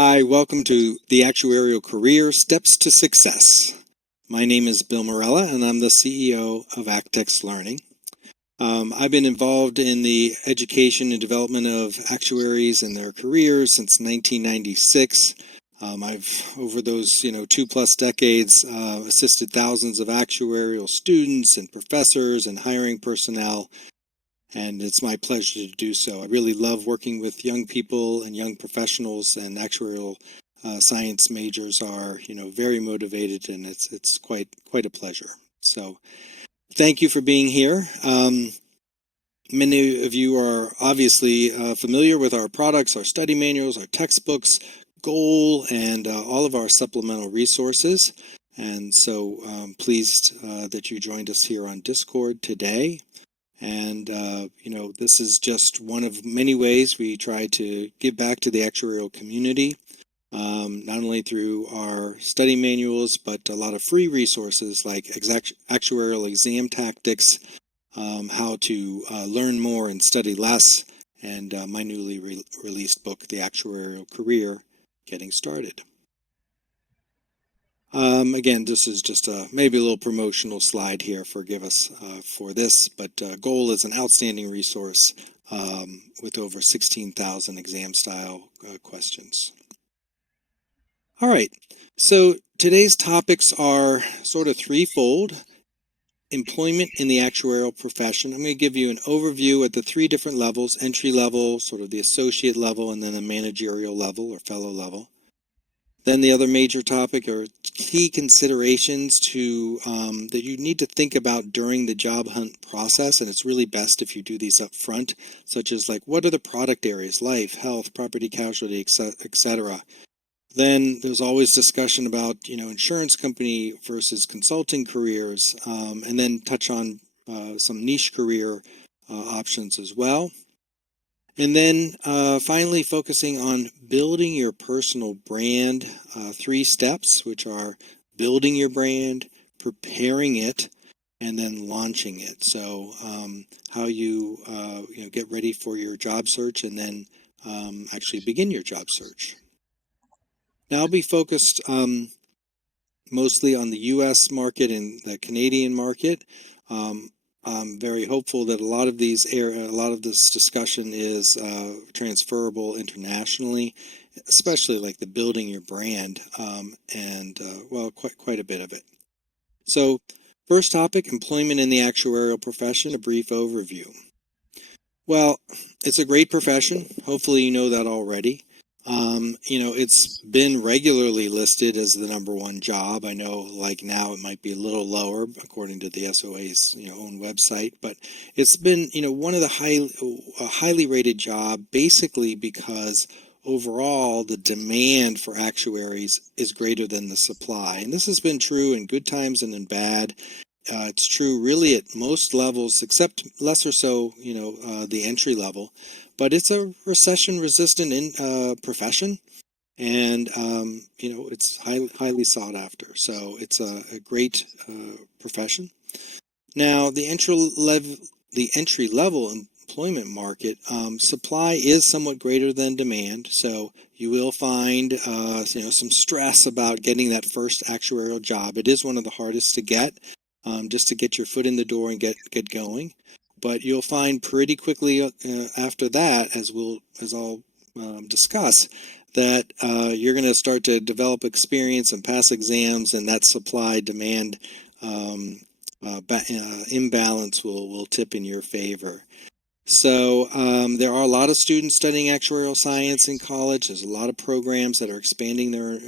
Hi, welcome to the Actuarial Career Steps to Success. My name is Bill Marella, and I'm the CEO of ACTEX Learning. I've been involved in the education and development of actuaries and their careers since 1996. I've, over those 2+ decades, assisted thousands of actuarial students and professors and hiring personnel, and it's my pleasure to do so. I really love working with young people and young professionals, and actuarial science majors are, very motivated, and it's quite a pleasure. So, thank you for being here. Many of you are obviously familiar with our products, our study manuals, our textbooks, goal, and all of our supplemental resources. And so pleased that you joined us here on Discord today. And, this is just one of many ways we try to give back to the actuarial community, not only through our study manuals, but a lot of free resources like actuarial exam tactics, how to learn more and study less, and my newly released book, The Actuarial Career, Getting Started. Again, this is just maybe a little promotional slide here. Forgive us for this, but Goal is an outstanding resource with over 16,000 exam-style questions. All right, so today's topics are sort of threefold. Employment in the actuarial profession. I'm going to give you an overview at the three different levels: entry level, sort of the associate level, and then the managerial level or fellow level. Then the other major topic are key considerations that you need to think about during the job hunt process, and it's really best if you do these up front, such as like what are the product areas: life, health, property, casualty, etc. Then there's always discussion about insurance company versus consulting careers, and then touch on some niche career options as well. And then finally focusing on building your personal brand, 3 steps, which are building your brand, preparing it, and then launching it. So how you get ready for your job search, and then actually begin your job search. Now I'll be focused mostly on the U.S. market and the Canadian market. I'm very hopeful that a lot of this discussion is transferable internationally, especially like the building your brand, and quite a bit of it. So, first topic: employment in the actuarial profession. A brief overview. Well, it's a great profession. Hopefully, you know that already. It's been regularly listed as the #1 job. I know, like now, it might be a little lower according to the SOA's own website, but it's been one of the highly rated job, basically because overall the demand for actuaries is greater than the supply, and this has been true in good times and in bad. It's true really at most levels, except lesser so, the entry level. But it's a recession-resistant profession, and it's highly sought after. So it's a great profession. Now, the entry level employment market, supply is somewhat greater than demand. So you will find some stress about getting that first actuarial job. It is one of the hardest to get. Just to get your foot in the door and get going. But you'll find pretty quickly after that, as I'll discuss, that you're going to start to develop experience and pass exams, and that supply-demand imbalance will tip in your favor. So there are a lot of students studying actuarial science in college. There's a lot of programs that are expanding their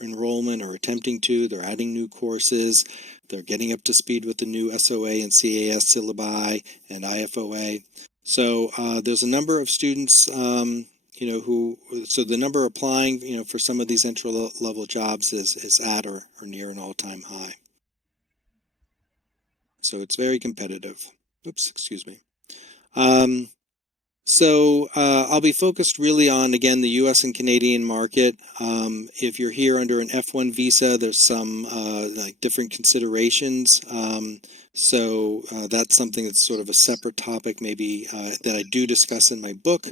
enrollment or attempting to. They're adding new courses. They're getting up to speed with the new SOA and CAS syllabi and IFOA. So there's a number of students, so the number applying, for some of these entry-level jobs is at or near an all-time high. So it's very competitive. Oops, excuse me. So I'll be focused really on, again, the U.S. and Canadian market. If you're here under an F1 visa, there's some different considerations. So that's something that's sort of a separate topic, maybe that I do discuss in my book.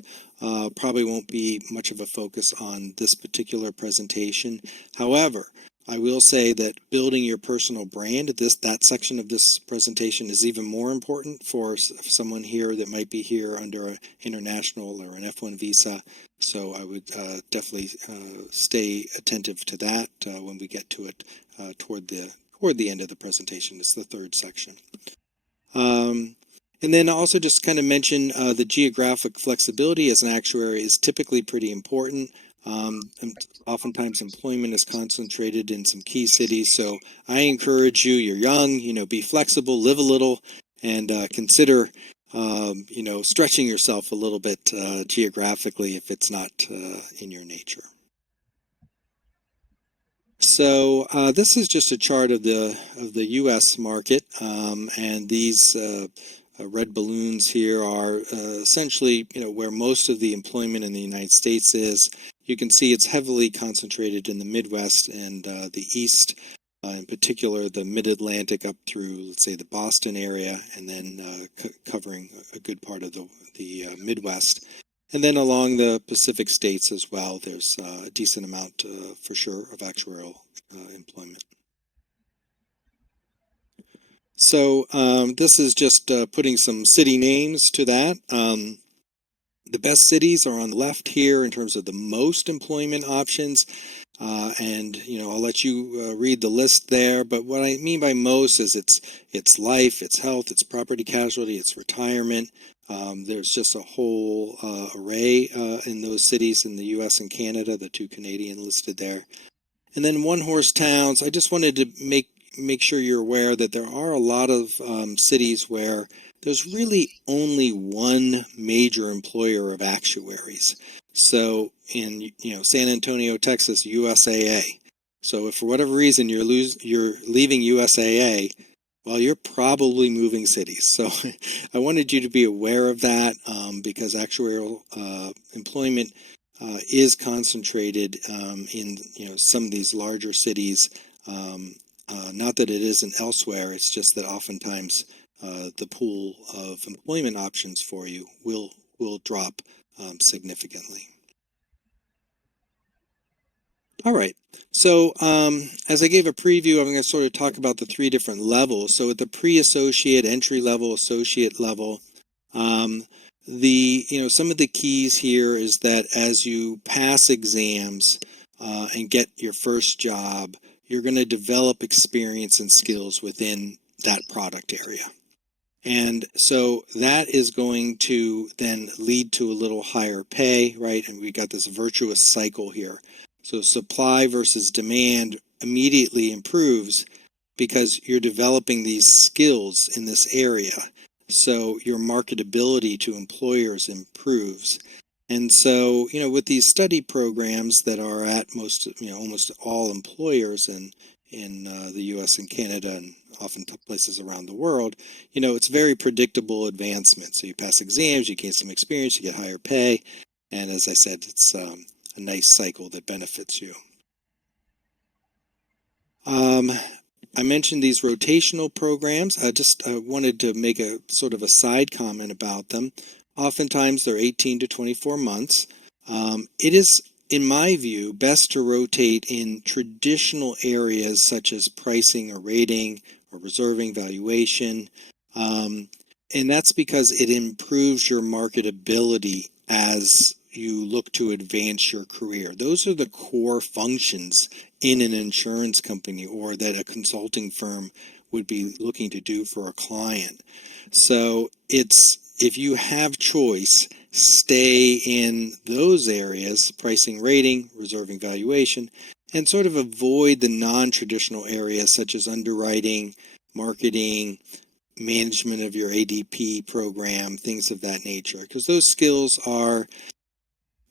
probably won't be much of a focus on this particular presentation. However, I will say that building your personal brand, that section of this presentation is even more important for someone here that might be here under an international or an F1 visa. So I would definitely stay attentive to that when we get to it toward the end of the presentation. It's the third section. And then also just kind of mention the geographic flexibility as an actuary is typically pretty important. And oftentimes employment is concentrated in some key cities. So I encourage you, you're young, be flexible, live a little, and consider, stretching yourself a little bit geographically if it's not in your nature. So this is just a chart of the U.S. market, and these red balloons here are essentially where most of the employment in the United States is. You can see it's heavily concentrated in the Midwest and the East, in particular the Mid-Atlantic up through, let's say, the Boston area, and then covering a good part of the Midwest. And then along the Pacific states as well, there's a decent amount for sure of actuarial employment. So this is just putting some city names to that. The best cities are on the left here in terms of the most employment options. And I'll let you read the list there, but what I mean by most is it's life, it's health, it's property casualty, it's retirement. There's just a whole array in those cities in the US and Canada, the two Canadian listed there. And then one horse towns, I just wanted to make sure you're aware that there are a lot of cities where there's really only one major employer of actuaries. So in San Antonio, Texas, USAA. So if for whatever reason you're leaving USAA, well, you're probably moving cities. So I wanted you to be aware of that because actuarial employment is concentrated in some of these larger cities. Not that it isn't elsewhere. It's just that oftentimes the pool of employment options for you will drop significantly. All right. So as I gave a preview, I'm going to sort of talk about the three different levels. So at the pre-associate, entry level, associate level, some of the keys here is that as you pass exams and get your first job, you're going to develop experience and skills within that product area. And so that is going to then lead to a little higher pay, right? And we got this virtuous cycle here. So supply versus demand immediately improves because you're developing these skills in this area. So your marketability to employers improves. And so, with these study programs that are at almost all employers in the US and Canada and often places around the world, it's very predictable advancement. So you pass exams, you gain some experience, you get higher pay. And as I said, it's a nice cycle that benefits you. I mentioned these rotational programs. I just wanted to make a sort of a side comment about them. Oftentimes they're 18 to 24 months. It is, in my view, best to rotate in traditional areas such as pricing or rating or reserving valuation. And that's because it improves your marketability as you look to advance your career. Those are the core functions in an insurance company or that a consulting firm would be looking to do for a client. So if you have choice, stay in those areas, pricing, rating, reserving valuation, and sort of avoid the non-traditional areas such as underwriting, marketing, management of your ADP program, things of that nature, because those skills are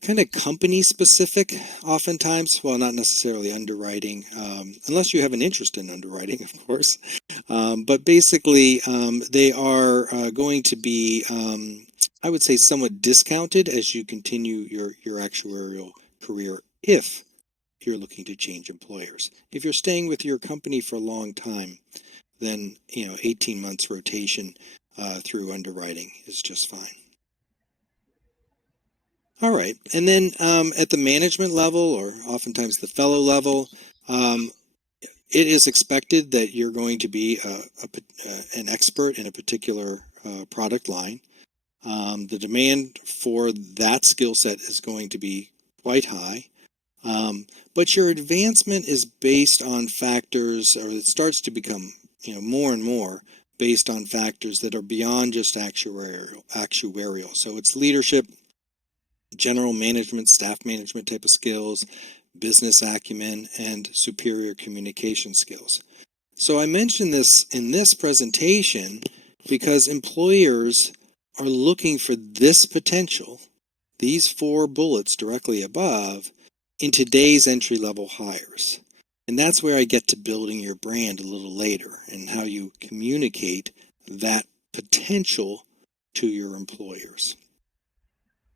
kind of company specific oftentimes. Well, not necessarily underwriting, unless you have an interest in underwriting, of course. But basically, they are going to be, I would say, somewhat discounted as you continue your actuarial career if you're looking to change employers. If you're staying with your company for a long time, then 18 months rotation through underwriting is just fine. All right. And then at the management level, or oftentimes the fellow level, it is expected that you're going to be an expert in a particular product line. The demand for that skill set is going to be quite high. But your advancement is based on factors, or it starts to become, more and more based on factors that are beyond just actuarial. So it's leadership, general management, staff management type of skills, business acumen, and superior communication skills. So I mentioned this in this presentation because employers are looking for this potential, these 4 bullets directly above, in today's entry-level hires. And that's where I get to building your brand a little later and how you communicate that potential to your employers.